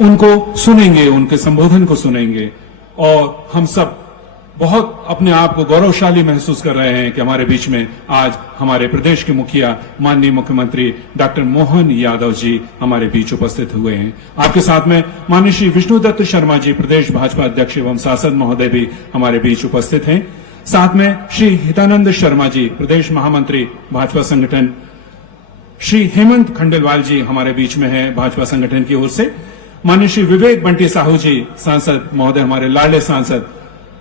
उनको सुनेंगे, उनके संबोधन को सुनेंगे और हम सब बहुत अपने आप को गौरवशाली महसूस कर रहे हैं कि हमारे बीच में आज हमारे प्रदेश के मुखिया माननीय मुख्यमंत्री डॉक्टर मोहन यादव जी हमारे बीच उपस्थित हुए हैं। आपके साथ में माननीय श्री विष्णुदत्त शर्मा जी प्रदेश भाजपा अध्यक्ष एवं सांसद महोदय भी हमारे बीच उपस्थित हैं। साथ में श्री हितानंद शर्मा जी प्रदेश महामंत्री भाजपा संगठन, श्री हेमंत खंडेलवाल जी हमारे बीच में है भाजपा संगठन की ओर से, माननीय श्री विवेक बंटी साहू जी सांसद महोदय, हमारे लाडले सांसद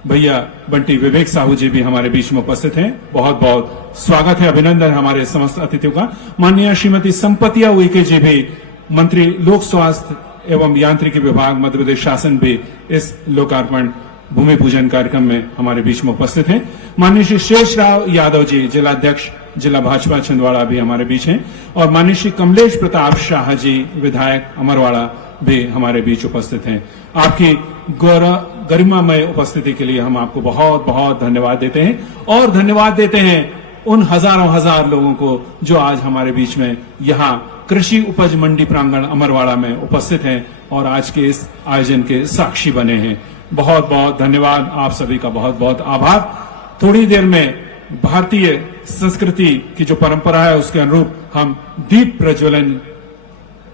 भैया बंटी विवेक साहू जी भी हमारे बीच में उपस्थित हैं। बहुत बहुत स्वागत है, अभिनंदन हमारे समस्त अतिथियों का। माननीय श्रीमती संपतिया उइके जी भी मंत्री लोक स्वास्थ्य एवं यांत्रिकी विभाग मध्य प्रदेश शासन भी इस लोकार्पण भूमि पूजन कार्यक्रम में हमारे बीच में उपस्थित हैं। माननीय श्री शेषराव यादव जी जिलाध्यक्ष जिला भाजपा छिंदवाड़ा भी हमारे बीच हैं और माननीय श्री कमलेश प्रताप शाह जी विधायक अमरवाड़ा भी हमारे बीच उपस्थित हैं। आपकी गरिमामय उपस्थिति के लिए हम आपको बहुत बहुत धन्यवाद देते हैं और धन्यवाद देते हैं उन हजारों हजार लोगों को जो आज हमारे बीच में यहाँ कृषि उपज मंडी प्रांगण अमरवाड़ा में उपस्थित हैं और आज के इस आयोजन के साक्षी बने हैं। बहुत बहुत धन्यवाद, आप सभी का बहुत बहुत आभार। थोड़ी देर में भारतीय संस्कृति की जो परंपरा है उसके अनुरूप हम दीप प्रज्वलन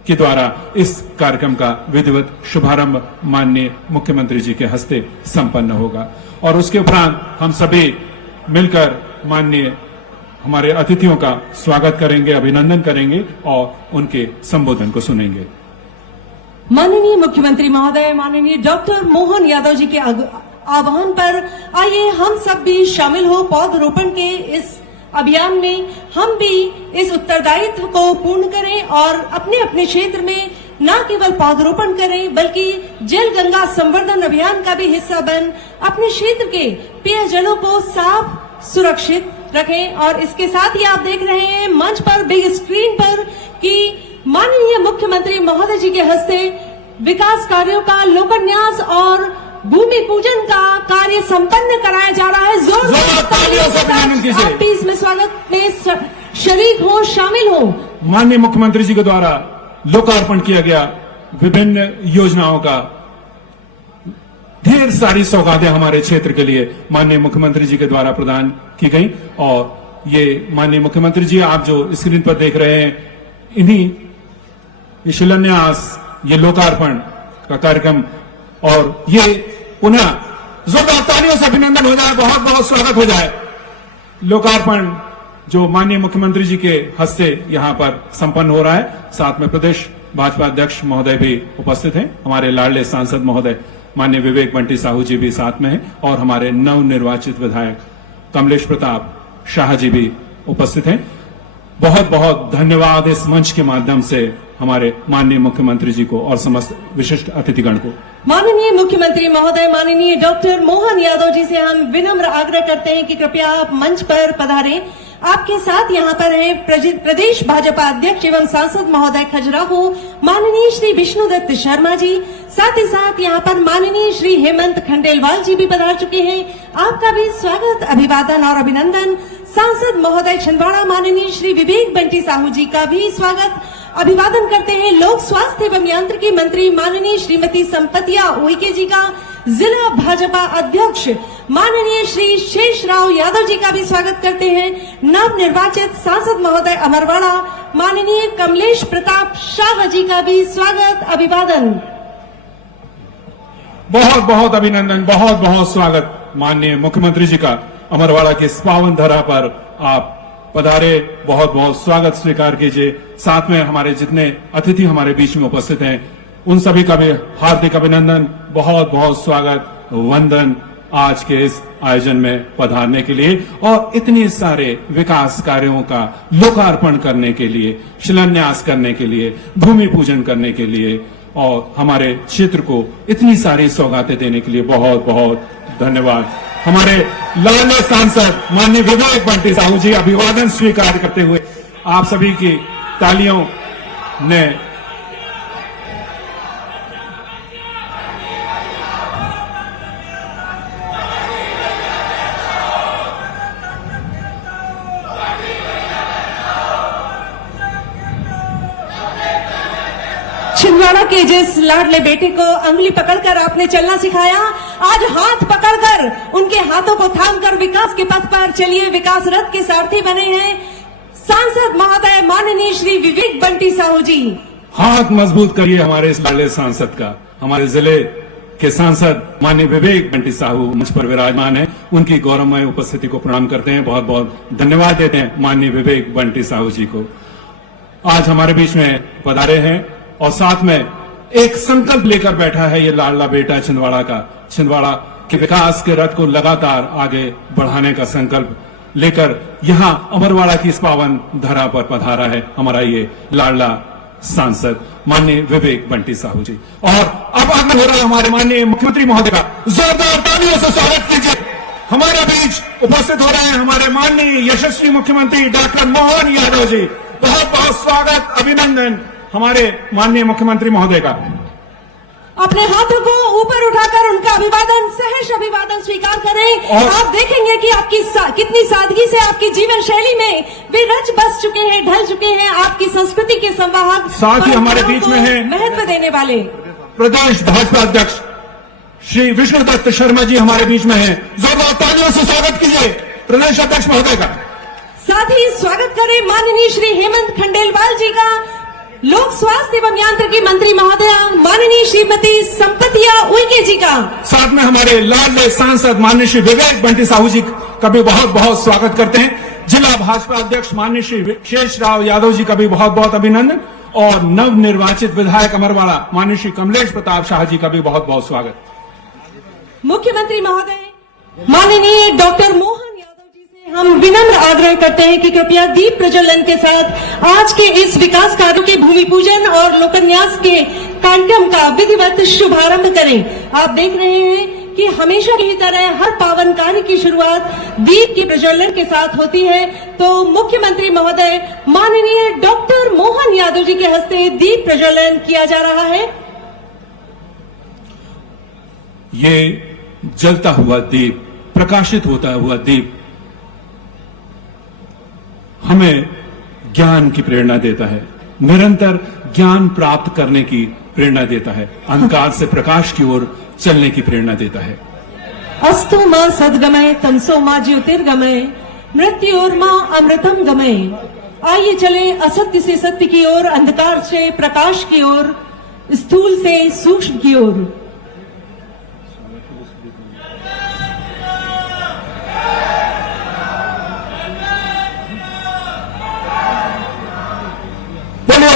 के द्वारा इस कार्यक्रम का विधिवत शुभारंभ माननीय मुख्यमंत्री जी के हस्ते संपन्न होगा और उसके उपरांत हम सभी मिलकर माननीय हमारे अतिथियों का स्वागत करेंगे, अभिनंदन करेंगे और उनके संबोधन को सुनेंगे। माननीय मुख्यमंत्री महोदय माननीय डॉक्टर मोहन यादव जी के आह्वान पर आइए हम सब भी शामिल हो पौधरोपण के इस अभियान में। हम भी इस उत्तरदायित्व को पूर्ण करें और अपने अपने क्षेत्र में न केवल पौधरोपण करें बल्कि जल गंगा संवर्धन अभियान का भी हिस्सा बन अपने क्षेत्र के पेयजलों को साफ सुरक्षित रखें। और इसके साथ ही आप देख रहे हैं मंच पर बिग स्क्रीन पर कि माननीय मुख्यमंत्री महोदय जी के हस्ते विकास कार्यों का लोकान्यास और भूमि पूजन का कार्य संपन्न कराया जा रहा है। जोरदार तालियों से आप भी इसमें स्वागत में शरीक हो, शामिल हो। माननीय मुख्यमंत्री जी के द्वारा लोकार्पण किया गया विभिन्न योजनाओं का ढेर सारी सौगातें हमारे क्षेत्र के लिए माननीय मुख्यमंत्री जी के द्वारा प्रदान की गई और ये माननीय मुख्यमंत्री जी आप जो स्क्रीन पर देख रहे हैं इन्हीं ये शिलान्यास, ये लोकार्पण का कार्यक्रम और ये पुनः जोरदार तालियों से अभिनंदन हो जाए, बहुत बहुत स्वागत हो जाए। लोकार्पण जो माननीय मुख्यमंत्री जी के हस्ते यहां पर संपन्न हो रहा है, साथ में प्रदेश भाजपा अध्यक्ष महोदय भी उपस्थित हैं, हमारे लाडले सांसद महोदय माननीय विवेक बंटी साहू जी भी साथ में हैं और हमारे नवनिर्वाचित विधायक कमलेश प्रताप शाह जी भी उपस्थित हैं। बहुत बहुत धन्यवाद इस मंच के माध्यम से हमारे माननीय मुख्यमंत्री जी को और समस्त विशिष्ट अतिथिगण को। माननीय मुख्यमंत्री महोदय माननीय डॉक्टर मोहन यादव जी से हम विनम्र आग्रह करते हैं कि कृपया आप मंच पर पधारें। आपके साथ यहाँ पर हैं प्रदेश भाजपा अध्यक्ष एवं सांसद महोदय खजुराहो माननीय श्री विष्णुदत्त शर्मा जी, साथ ही साथ यहाँ पर माननीय श्री हेमंत खंडेलवाल जी भी पधार चुके हैं। आपका भी स्वागत, अभिवादन और अभिनंदन। सांसद महोदय छिंदवाड़ा माननीय श्री विवेक बंटी साहू जी का भी स्वागत अभिवादन करते हैं। लोक स्वास्थ्य एवं यांत्रिकी मंत्री माननीय श्रीमती संपतिया उइके जी का, जिला भाजपा अध्यक्ष माननीय श्री शेषराव यादव जी का भी स्वागत करते हैं। नव निर्वाचित सांसद महोदय अमरवाड़ा माननीय कमलेश प्रताप शाह जी का भी स्वागत अभिवादन। बहुत बहुत अभिनंदन, बहुत बहुत स्वागत माननीय मुख्यमंत्री जी का अमरवाड़ा के पावन धरा पर आप पधारे, बहुत बहुत स्वागत स्वीकार कीजिए। साथ में हमारे जितने अतिथि हमारे बीच में उपस्थित हैं उन सभी का भी हार्दिक अभिनंदन, बहुत बहुत स्वागत, वंदन आज के इस आयोजन में पधारने के लिए और इतने सारे विकास कार्यों का लोकार्पण करने के लिए, शिलान्यास करने के लिए, भूमि पूजन करने के लिए और हमारे क्षेत्र को इतनी सारी सौगातें देने के लिए बहुत बहुत धन्यवाद। हमारे लाडले सांसद माननीय विवेक बंटी साहू जी अभिवादन स्वीकार करते हुए आप सभी की तालियों ने छिंदवाड़ा छिंदवाड़ा के जिस लाडले बेटे को अंगुली पकड़कर आपने चलना सिखाया, आज हाथ पकड़कर उनके हाथों को थामकर विकास के पथ पर चलिए, विकास रथ के सारथी बने हैं सांसद महोदय माननीय श्री विवेक बंटी साहू जी। हाथ मजबूत करिए हमारे इस लाडले सांसद का। हमारे जिले के सांसद माननीय विवेक बंटी साहू मंच पर विराजमान है, उनकी गौरवमय उपस्थिति को प्रणाम करते हैं, बहुत बहुत धन्यवाद देते हैं माननीय विवेक बंटी साहू जी को। आज हमारे बीच में पधारे हैं और साथ में एक संकल्प लेकर बैठा है ये लाडला बेटा छिंदवाड़ा का। छिंदवाड़ा के विकास के रथ को लगातार आगे बढ़ाने का संकल्प लेकर यहां अमरवाड़ा की इस पावन धरा पर पधारा है हमारा ये लाडला सांसद माननीय विवेक बंटी साहू जी। और अब आगमन हो रहा है हमारे माननीय मुख्यमंत्री महोदय का, जोरदार तालियों से स्वागत कीजिए। हमारे बीच उपस्थित हो रहे हैं हमारे माननीय यशस्वी मुख्यमंत्री डॉक्टर मोहन यादव जी। बहुत बहुत स्वागत, अभिनंदन हमारे माननीय मुख्यमंत्री महोदय का। अपने हाथों को ऊपर उठाकर उनका अभिवादन, सहर्ष अभिवादन स्वीकार करें। और आप देखेंगे कि आपकी कितनी सादगी से आपकी जीवन शैली में वे रच बस चुके हैं, ढल चुके हैं, आपकी संस्कृति के संवाहक, साथ ही हमारे बीच में है महत्व देने वाले प्रदेश भाजपा अध्यक्ष श्री विष्णुदत्त शर्मा जी हमारे बीच में हैं। जोरदार तालियों से स्वागत कीजिए प्रदेश अध्यक्ष महोदय का। साथ ही स्वागत करें माननीय श्री हेमंत खंडेलवाल जी का, लोक स्वास्थ्य एवं यांत्रिकी मंत्री महोदया माननीय श्रीमती संपतिया उइके जी का। साथ में हमारे लाडले सांसद माननीय श्री विवेक बंटी साहू जी का भी बहुत बहुत स्वागत करते हैं। जिला भाजपा अध्यक्ष माननीय श्री शेषराव यादव जी का भी बहुत बहुत अभिनंदन और नव निर्वाचित विधायक अमरवाड़ा माननीय श्री कमलेश प्रताप शाह जी का भी बहुत बहुत स्वागत। मुख्यमंत्री महोदय माननीय डॉक्टर मोहन हम विनम्र आग्रह करते हैं कि कृपया दीप प्रज्वलन के साथ आज के इस विकास कार्य के भूमि पूजन और लोकान्यास के कार्यक्रम का विधिवत शुभारंभ करें। आप देख रहे हैं कि हमेशा की तरह हर पावन कार्य की शुरुआत दीप के प्रज्वलन के साथ होती है, तो मुख्यमंत्री महोदय माननीय डॉक्टर मोहन यादव जी के हस्ते दीप प्रज्वलन किया जा रहा है। ये जलता हुआ दीप, प्रकाशित होता हुआ दीप हमें ज्ञान की प्रेरणा देता है, निरंतर ज्ञान प्राप्त करने की प्रेरणा देता है, अंधकार से प्रकाश की ओर चलने की प्रेरणा देता है। अस्तु मां सद्गमय तमसो मां ज्योतिर्गमय मृत्योर्मा अमृतम गमय। आइए चले असत्य से सत्य की ओर, अंधकार से प्रकाश की ओर, स्थूल से सूक्ष्म की ओर।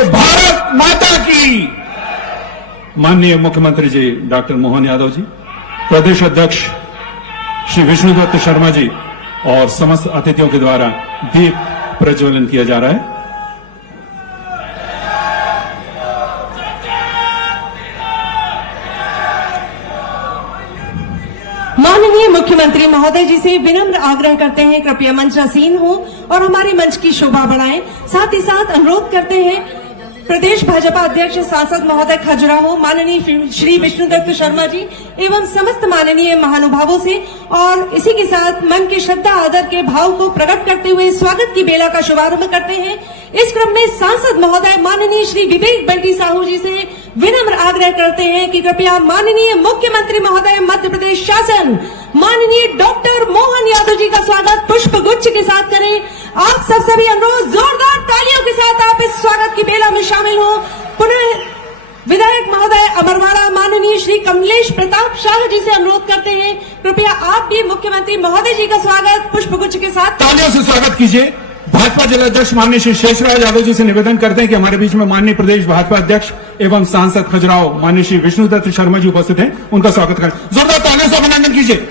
भारत माता की। माननीय मुख्यमंत्री जी डॉक्टर मोहन यादव जी, प्रदेश अध्यक्ष श्री विष्णुदत्त शर्मा जी और समस्त अतिथियों के द्वारा दीप प्रज्वलन किया जा रहा है। माननीय मुख्यमंत्री महोदय जी से विनम्र आग्रह करते हैं कृपया मंच आसीन हो और हमारे मंच की शोभा बढ़ाएं। साथ ही साथ अनुरोध करते हैं प्रदेश भाजपा अध्यक्ष सांसद महोदय खजुराहो माननीय श्री विष्णुदत्त शर्मा जी एवं समस्त माननीय महानुभावों से, और इसी के साथ मन के श्रद्धा आदर के भाव को प्रकट करते हुए स्वागत की बेला का शुभारंभ करते हैं। इस क्रम में सांसद महोदय माननीय श्री विवेक बंटी साहू जी से विनम्र आग्रह करते हैं कि कृपया माननीय मुख्यमंत्री महोदय मध्य प्रदेश शासन माननीय डॉक्टर मोहन यादव जी का स्वागत पुष्प गुच्छ के साथ करें। आप सभी अनुरोध जोरदार तालियों के साथ आप इस स्वागत की बेला में शामिल हो। पुनः विधायक महोदय अमरवाड़ा माननीय श्री कमलेश प्रताप शाह जी से अनुरोध करते हैं कृपया आप भी मुख्यमंत्री महोदय जी का स्वागत पुष्प गुच्छ के साथ तालियों से स्वागत कीजिए। भाजपा जिला अध्यक्ष माननीय श्री शेषराव यादव जी से निवेदन करते हैं कि हमारे बीच में माननीय प्रदेश भाजपा अध्यक्ष एवं सांसद खजुराहो माननीय श्री विष्णुदत्त शर्मा जी उपस्थित हैं, उनका स्वागत करें। जोरदार तालियों से अभिनंदन कीजिए।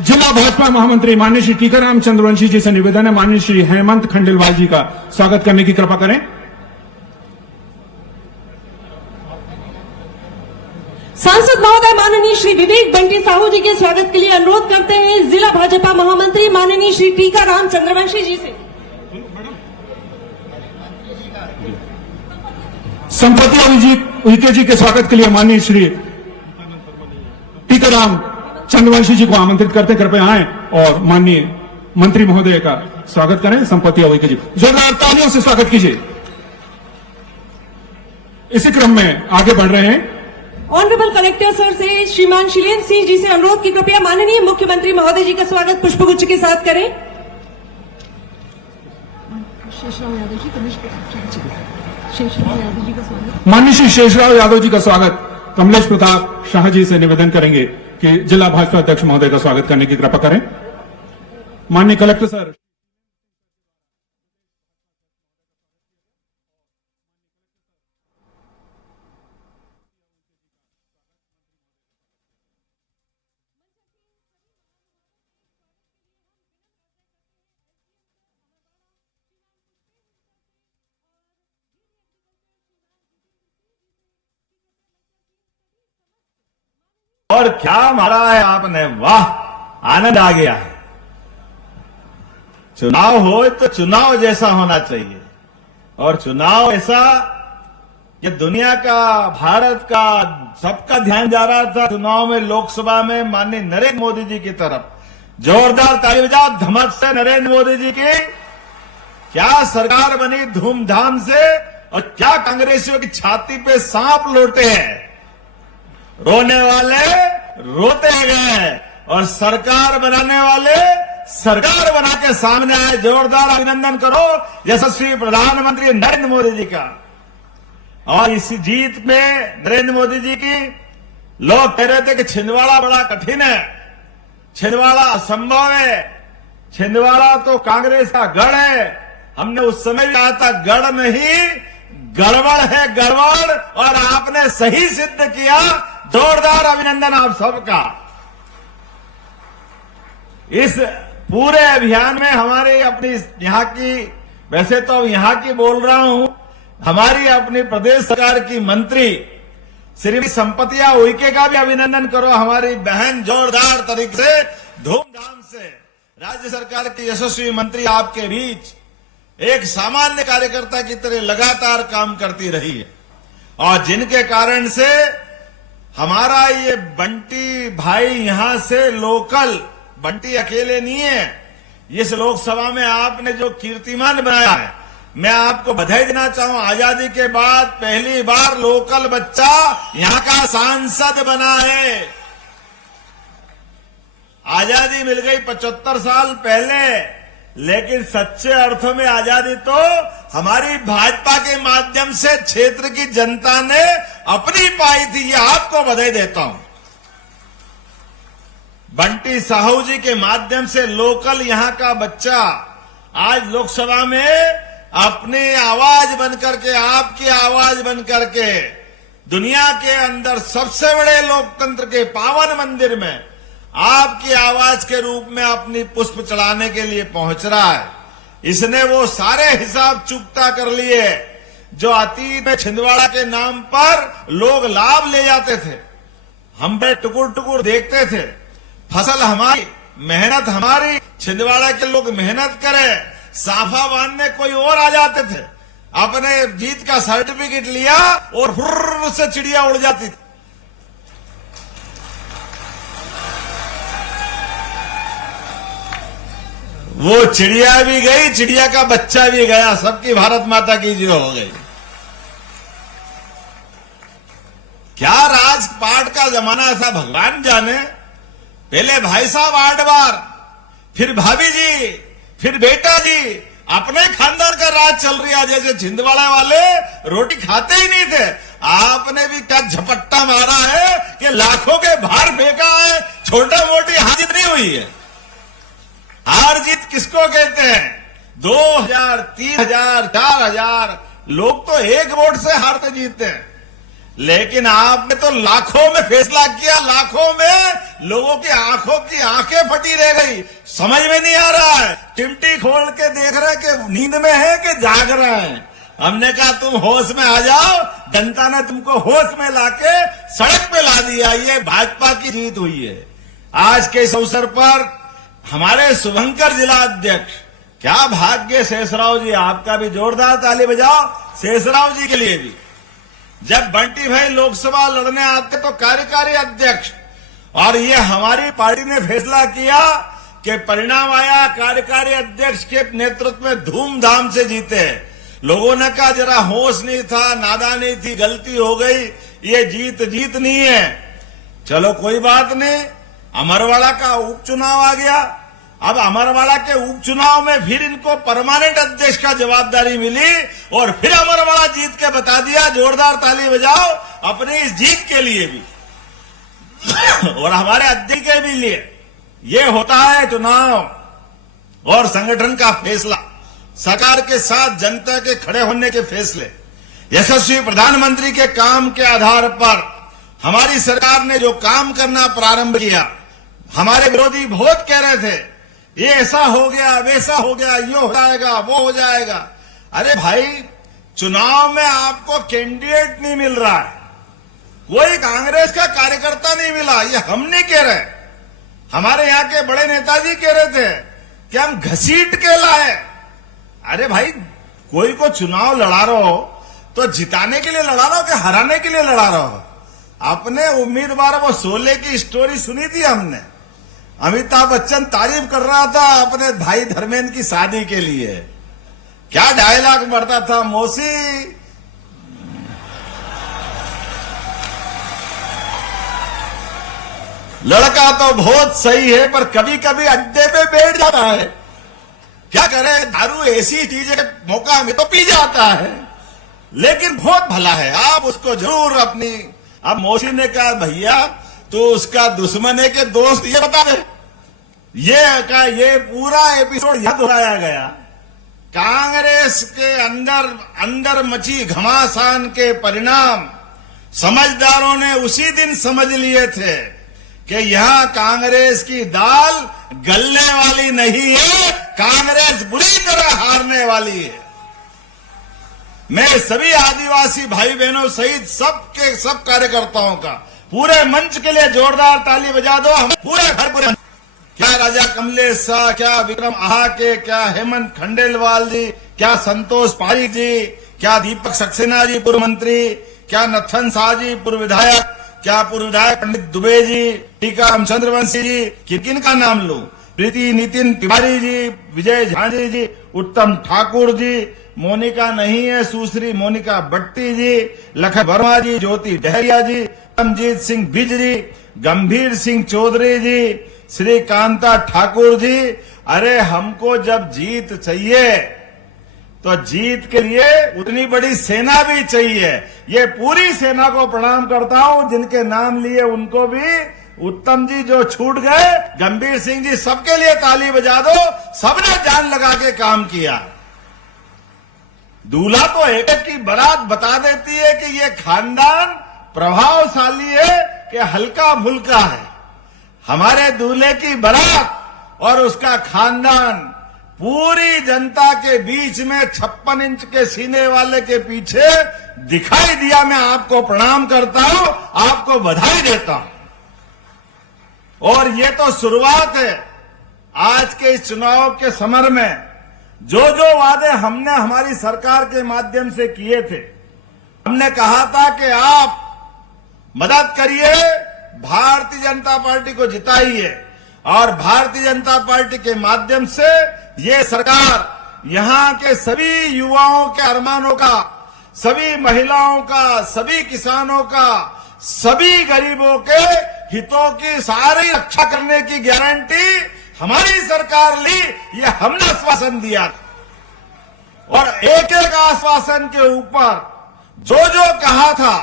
जिला भाजपा महामंत्री माननीय श्री टीकाराम चंद्रवंशी जी से निवेदन है माननीय श्री हेमंत खंडेलवाल जी का स्वागत करने की कृपा करें। सांसद महोदय माननीय श्री विवेक बंटी साहू जी के स्वागत के लिए अनुरोध करते हैं जिला भाजपा महामंत्री माननीय श्री टीकाराम चंद्रवंशी जी से। संपत्ति उइके जी के स्वागत के लिए माननीय श्री टीकाराम चंद्रवंशी जी को आमंत्रित करते कृपया आए और माननीय मंत्री महोदय का स्वागत करें। संपत्ति उइके जी जोरदार तालियों से स्वागत कीजिए। इसी क्रम में आगे बढ़ रहे हैं। ऑनरेबल कलेक्टर सर से श्रीमान शिलेन्द्र सिंह जी से अनुरोध की कृपया माननीय मुख्यमंत्री महोदय जी का स्वागत पुष्पगुच्छ के साथ करें। माननीय श्री शेषराव यादव जी का स्वागत कमलेश प्रताप शाह जी से निवेदन करेंगे कि जिला भाजपा अध्यक्ष महोदय का स्वागत करने की कृपा करें। माननीय कलेक्टर सर। और क्या मारा है आपने, वाह, आनंद आ गया है। चुनाव हो तो चुनाव जैसा होना चाहिए, और चुनाव ऐसा कि दुनिया का, भारत का, सबका ध्यान जा रहा था चुनाव में, लोकसभा में माननीय नरेंद्र मोदी जी की तरफ। जोरदार ताली बजाओ धमक से नरेंद्र मोदी जी की। क्या सरकार बनी धूमधाम से, और क्या कांग्रेसियों की छाती पे सांप लोटे हैं। रोने वाले रोते गए और सरकार बनाने वाले सरकार बना के सामने आए। जोरदार अभिनंदन करो यशस्वी प्रधानमंत्री नरेंद्र मोदी जी का। और इस जीत में नरेंद्र मोदी जी की, लोग कह रहे थे कि छिंदवाड़ा बड़ा कठिन है, छिंदवाड़ा असंभव है, छिंदवाड़ा तो कांग्रेस का गढ़ है। हमने उस समय भी कहा था गढ़ नहीं, गड़बड़ है गड़बड़, और आपने सही सिद्ध किया। जोरदार अभिनंदन आप सबका। इस पूरे अभियान में हमारे अपनी यहां की, वैसे तो अब यहां की बोल रहा हूं, हमारी अपनी प्रदेश सरकार की मंत्री श्रीमती संपतिया उइके का भी अभिनंदन करो। हमारी बहन जोरदार तरीके से, धूमधाम से राज्य सरकार की यशस्वी मंत्री आपके बीच एक सामान्य कार्यकर्ता की तरह लगातार काम करती रही है, और जिनके कारण से हमारा ये बंटी भाई यहां से लोकल, बंटी अकेले नहीं है, इस लोकसभा में आपने जो कीर्तिमान बनाया है, मैं आपको बधाई देना चाहूं। आजादी के बाद पहली बार लोकल बच्चा यहां का सांसद बना है। आजादी मिल गई 75 साल पहले, लेकिन सच्चे अर्थों में आजादी तो हमारी भाजपा के माध्यम से क्षेत्र की जनता ने अपनी पाई थी। ये आपको बधाई देता हूं। बंटी साहू जी के माध्यम से लोकल यहां का बच्चा आज लोकसभा में अपनी आवाज बनकर के, आपकी आवाज बनकर के, दुनिया के अंदर सबसे बड़े लोकतंत्र के पावन मंदिर में आपकी आवाज के रूप में अपनी पुष्प चढ़ाने के लिए पहुंच रहा है। इसने वो सारे हिसाब चुकता कर लिए जो अतीत में छिंदवाड़ा के नाम पर लोग लाभ ले जाते थे। हम पे टुकुर टुकुर देखते थे। फसल हमारी, मेहनत हमारी, छिंदवाड़ा के लोग मेहनत करें, साफा बांधने कोई और आ जाते थे, अपने जीत का सर्टिफिकेट लिया और फुर्र से चिड़िया उड़ जाती थी। वो चिड़िया भी गई, चिड़िया का बच्चा भी गया, सबकी भारत माता की जय हो गई। क्या राजपाट का जमाना था भगवान जाने। पहले भाई साहब 8 बार, फिर भाभी जी, फिर बेटा जी, अपने खानदान का राज चल रहा। जैसे छिंदवाड़ा वाले रोटी खाते ही नहीं थे, आपने भी क्या झपट्टा मारा है कि लाखों के भार फेंका है। छोटा मोटी हार जीत नहीं हुई है। हार जीत किसको कहते हैं? 2000, 3000, 4000 लोग तो एक वोट से हारते जीतते हैं, लेकिन आपने तो लाखों में फैसला किया। लाखों में लोगों की आंखों की आंखें फटी रह गई। समझ में नहीं आ रहा है, चिमटी खोल के देख रहे कि नींद में है कि जाग रहे हैं। हमने कहा तुम होश में आ जाओ। जनता ने तुमको होश में लाके सड़क पे ला दिया। ये भाजपा की जीत हुई है। आज के इस अवसर पर हमारे शुभंकर जिला अध्यक्ष, क्या भाग्य शेषराव जी, आपका भी जोरदार ताली बजाओ शेषराव जी के लिए भी। जब बंटी भाई लोकसभा लड़ने आते तो कार्यकारी अध्यक्ष, और ये हमारी पार्टी ने फैसला किया कि परिणाम आया, कार्यकारी अध्यक्ष के नेतृत्व में धूमधाम से जीते। लोगों ने कहा जरा होश नहीं था, नादानी थी, गलती हो गई, ये जीत नहीं है। चलो कोई बात नहीं, अमरवाड़ा का उपचुनाव आ गया। अब अमरवाड़ा के उपचुनाव में फिर इनको परमानेंट अध्यक्ष का जवाबदारी मिली और फिर अमरवाड़ा जीत के बता दिया। जोरदार ताली बजाओ अपनी इस जीत के लिए भी और हमारे अध्यक्ष के भी लिए। ये होता है चुनाव और संगठन का फैसला, सरकार के साथ जनता के खड़े होने के फैसले। यशस्वी प्रधानमंत्री के काम के आधार पर हमारी सरकार ने जो काम करना प्रारंभ किया, हमारे विरोधी बहुत कह रहे थे ये ऐसा हो गया, वैसा हो गया, ये हो जाएगा, वो हो जाएगा। अरे भाई, चुनाव में आपको कैंडिडेट नहीं मिल रहा है, कोई कांग्रेस का कार्यकर्ता नहीं मिला, ये हम नहीं कह रहे। हमारे यहाँ के बड़े नेताजी कह रहे थे कि हम घसीट के लाए। अरे भाई, कोई को चुनाव लड़ा रहे हो तो जिताने के लिए लड़ा रहे हो कि हराने के लिए लड़ा रहे हो? अपने उम्मीदवार वो शोले की स्टोरी सुनी थी हमने। अमिताभ बच्चन तारीफ कर रहा था अपने भाई धर्मेंद्र की शादी के लिए, क्या डायलॉग बढ़ता था, मौसी लड़का तो बहुत सही है पर कभी कभी अड्डे पे बैठ जाता है, क्या करे, दारू ऐसी चीज है मौका में तो पी जाता है, लेकिन बहुत भला है, आप उसको जरूर अपनी। अब मौसी ने कहा भैया तो उसका दुश्मन है कि दोस्त, ये बता दे। ये पूरा एपिसोड यहां दोहराया गया। कांग्रेस के अंदर मची घमासान के परिणाम समझदारों ने उसी दिन समझ लिए थे कि यहां कांग्रेस की दाल गलने वाली नहीं है, कांग्रेस बुरी तरह हारने वाली है। मैं सभी आदिवासी भाई बहनों सहित सब कार्यकर्ताओं का पूरे मंच के लिए जोरदार ताली बजा दो। हम पूरे क्या राजा कमलेश शाह, क्या विक्रम आहाके, क्या हेमंत खंडेलवाल जी, क्या संतोष पारिक जी, क्या दीपक सक्सेना जी पूर्व मंत्री, क्या नथन शाह जी पूर्व विधायक, क्या पूर्व विधायक पंडित दुबे जी, टीका चंद्रवंशी जी, किन का नाम लूं, प्रीति नितिन तिवारी जी, विजय झांझी जी, उत्तम ठाकुर जी, मोनिका नहीं है, सुश्री मोनिका भट्टी जी, लखन वर्मा जी, ज्योति डहरिया जी, परमजीत सिंह बिज जी, गंभीर सिंह चौधरी जी, श्री कांता ठाकुर जी। अरे हमको जब जीत चाहिए तो जीत के लिए उतनी बड़ी सेना भी चाहिए। ये पूरी सेना को प्रणाम करता हूं, जिनके नाम लिए उनको भी, उत्तम जी जो छूट गए, गंभीर सिंह जी, सबके लिए ताली बजा दो, सबने जान लगा के काम किया। दूल्हा तो एक की बारात बता देती है कि ये खानदान प्रभावशाली है कि हल्का फुल्का है। हमारे दूल्हे की बारात और उसका खानदान पूरी जनता के बीच में 56 इंच के सीने वाले के पीछे दिखाई दिया। मैं आपको प्रणाम करता हूं, आपको बधाई देता हूं। और ये तो शुरुआत है। आज के इस चुनाव के समर में जो वादे हमने हमारी सरकार के माध्यम से किए थे, हमने कहा था कि आप मदद करिए, भारतीय जनता पार्टी को जिताइए और भारतीय जनता पार्टी के माध्यम से ये सरकार यहां के सभी युवाओं के अरमानों का, सभी महिलाओं का, सभी किसानों का, सभी गरीबों के हितों की सारी रक्षा करने की गारंटी हमारी सरकार ली। ये हमने आश्वासन दिया और एक एक आश्वासन के ऊपर जो कहा था,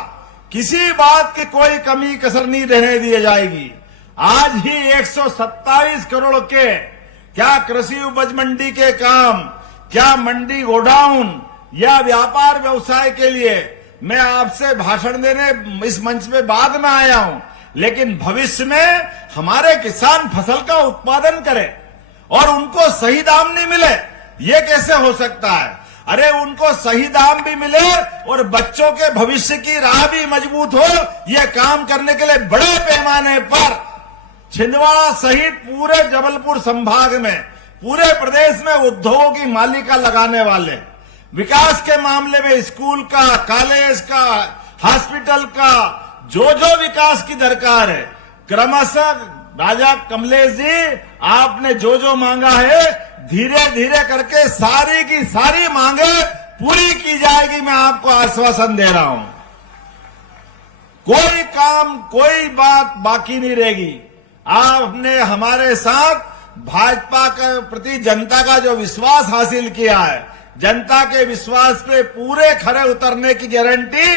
किसी बात की कोई कमी कसर नहीं रहने दी जाएगी। आज ही 127 करोड़ के क्या कृषि उपज मंडी के काम, क्या मंडी गोडाउन या व्यापार व्यवसाय के लिए मैं आपसे भाषण देने इस मंच पे बाद में आया हूं, लेकिन भविष्य में हमारे किसान फसल का उत्पादन करें और उनको सही दाम नहीं मिले, ये कैसे हो सकता है? अरे उनको सही दाम भी मिले और बच्चों के भविष्य की राह भी मजबूत हो, ये काम करने के लिए बड़े पैमाने पर छिंदवाड़ा सहित पूरे जबलपुर संभाग में, पूरे प्रदेश में उद्योगों की मालिका लगाने वाले, विकास के मामले में स्कूल का, कॉलेज का, हॉस्पिटल का, जो विकास की दरकार है, क्रमशः राजा कमलेश जी आपने जो मांगा है, धीरे धीरे करके सारी की सारी मांगे पूरी की जाएगी, मैं आपको आश्वासन दे रहा हूं। कोई काम, कोई बात बाकी नहीं रहेगी। आपने हमारे साथ भाजपा के प्रति जनता का जो विश्वास हासिल किया है, जनता के विश्वास पे पूरे खरे उतरने की गारंटी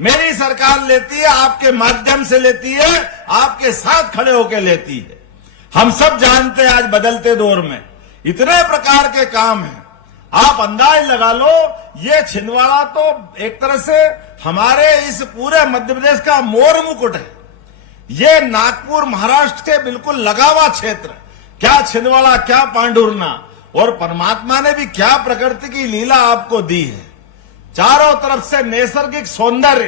मेरी सरकार लेती है, आपके माध्यम से लेती है, आपके साथ खड़े होकर लेती है। हम सब जानते हैं आज बदलते दौर में इतने प्रकार के काम हैं, आप अंदाज लगा लो, ये छिंदवाड़ा तो एक तरह से हमारे इस पूरे मध्य प्रदेश का मोर मुकुट है। ये नागपुर महाराष्ट्र के बिल्कुल लगा हुआ क्षेत्र, क्या छिंदवाड़ा, क्या पांडुरना, और परमात्मा ने भी क्या प्रकृति की लीला आपको दी है। चारों तरफ से नैसर्गिक सौंदर्य,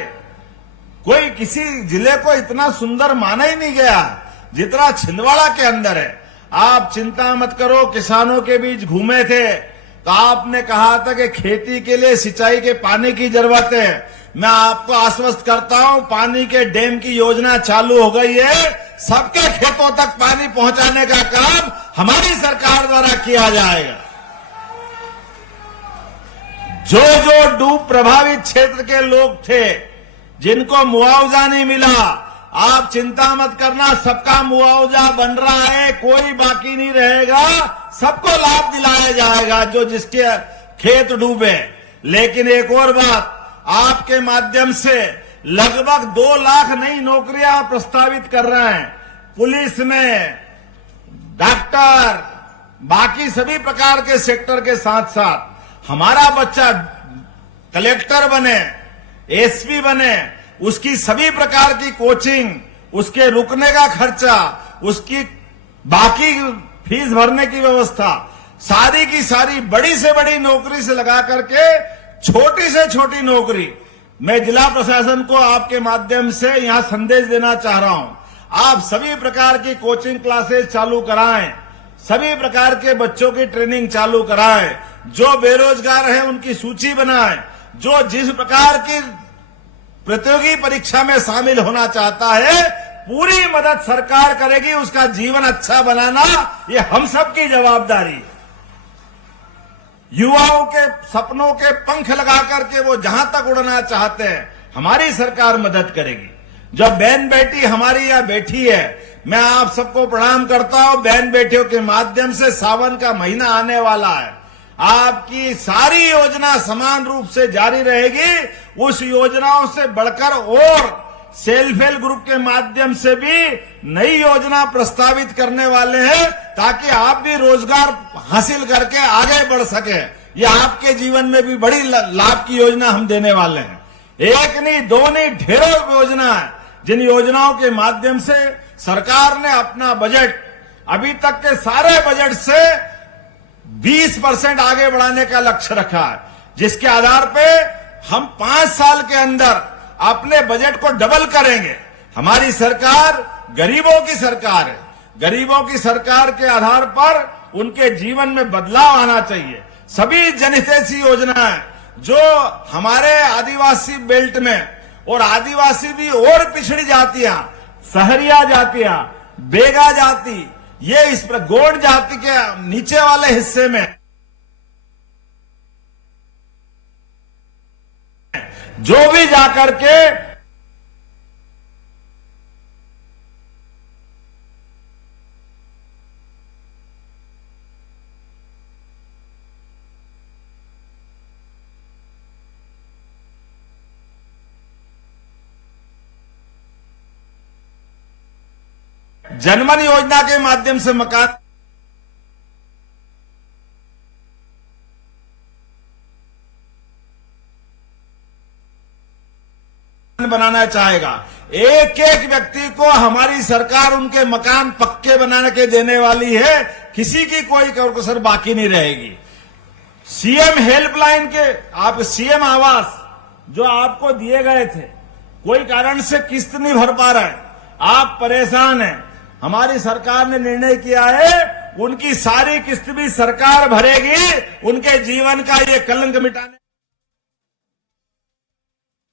कोई किसी जिले को इतना सुंदर माना ही नहीं गया जितना छिंदवाड़ा के अंदर है। आप चिंता मत करो, किसानों के बीच घूमे थे तो आपने कहा था कि खेती के लिए सिंचाई के पानी की जरूरत है। मैं आपको आश्वस्त करता हूं, पानी के डैम की योजना चालू हो गई है, सबके खेतों तक पानी पहुंचाने का काम हमारी सरकार द्वारा किया जाएगा। जो जो डूब प्रभावित क्षेत्र के लोग थे, जिनको मुआवजा नहीं मिला, आप चिंता मत करना, सबका मुआवजा बन रहा है, कोई बाकी नहीं रहेगा, सबको लाभ दिलाया जाएगा जो जिसके खेत डूबे। लेकिन एक और बात, आपके माध्यम से लगभग 2 लाख नई नौकरियां प्रस्तावित कर रहे हैं। पुलिस में, डॉक्टर, बाकी सभी प्रकार के सेक्टर के साथ साथ हमारा बच्चा कलेक्टर बने, एसपी बने, उसकी सभी प्रकार की कोचिंग, उसके रुकने का खर्चा, उसकी बाकी फीस भरने की व्यवस्था, सारी की सारी बड़ी से बड़ी नौकरी से लगा करके छोटी से छोटी नौकरी, मैं जिला प्रशासन को आपके माध्यम से यहां संदेश देना चाह रहा हूं। आप सभी प्रकार की कोचिंग क्लासेस चालू कराएं, सभी प्रकार के बच्चों की ट्रेनिंग चालू कराएं, जो बेरोजगार हैं उनकी सूची बनाएं, जो जिस प्रकार की प्रतियोगी परीक्षा में शामिल होना चाहता है, पूरी मदद सरकार करेगी। उसका जीवन अच्छा बनाना ये हम सबकी जवाबदारी है। युवाओं के सपनों के पंख लगा करके वो जहां तक उड़ना चाहते हैं, हमारी सरकार मदद करेगी। जब बहन बेटी हमारी यहाँ बैठी है, मैं आप सबको प्रणाम करता हूं। बहन बेटियों के माध्यम से सावन का महीना आने वाला है, आपकी सारी योजना समान रूप से जारी रहेगी। उस योजनाओं से बढ़कर और सेल्फ हेल्प ग्रुप के माध्यम से भी नई योजना प्रस्तावित करने वाले हैं, ताकि आप भी रोजगार हासिल करके आगे बढ़ सके। ये आपके जीवन में भी बड़ी लाभ की योजना हम देने वाले हैं। एक नहीं, दो नहीं, ढेरों योजना है, जिन योजनाओं के माध्यम से सरकार ने अपना बजट अभी तक के सारे बजट से 20% आगे बढ़ाने का लक्ष्य रखा है, जिसके आधार पे हम 5 साल के अंदर अपने बजट को डबल करेंगे। हमारी सरकार गरीबों की सरकार है। गरीबों की सरकार के आधार पर उनके जीवन में बदलाव आना चाहिए। सभी जनहितैषी योजनाएं जो हमारे आदिवासी बेल्ट में, और आदिवासी भी और पिछड़ी जातियां, सहरिया जातियां, बेगा जाति, ये इस पर गोंड जाति के नीचे वाले हिस्से में जो भी जाकर के जनमन योजना के माध्यम से मकान बनाना चाहेगा। एक एक व्यक्ति को हमारी सरकार उनके मकान पक्के बनाने के देने वाली है, किसी की कोई कसर बाकी नहीं रहेगी। सीएम हेल्पलाइन के, आप सीएम आवास जो आपको दिए गए थे, कोई कारण से किस्त नहीं भर पा रहा है, आप परेशान हैं, हमारी सरकार ने निर्णय किया है उनकी सारी किस्त भी सरकार भरेगी। उनके जीवन का ये कलंक मिटाने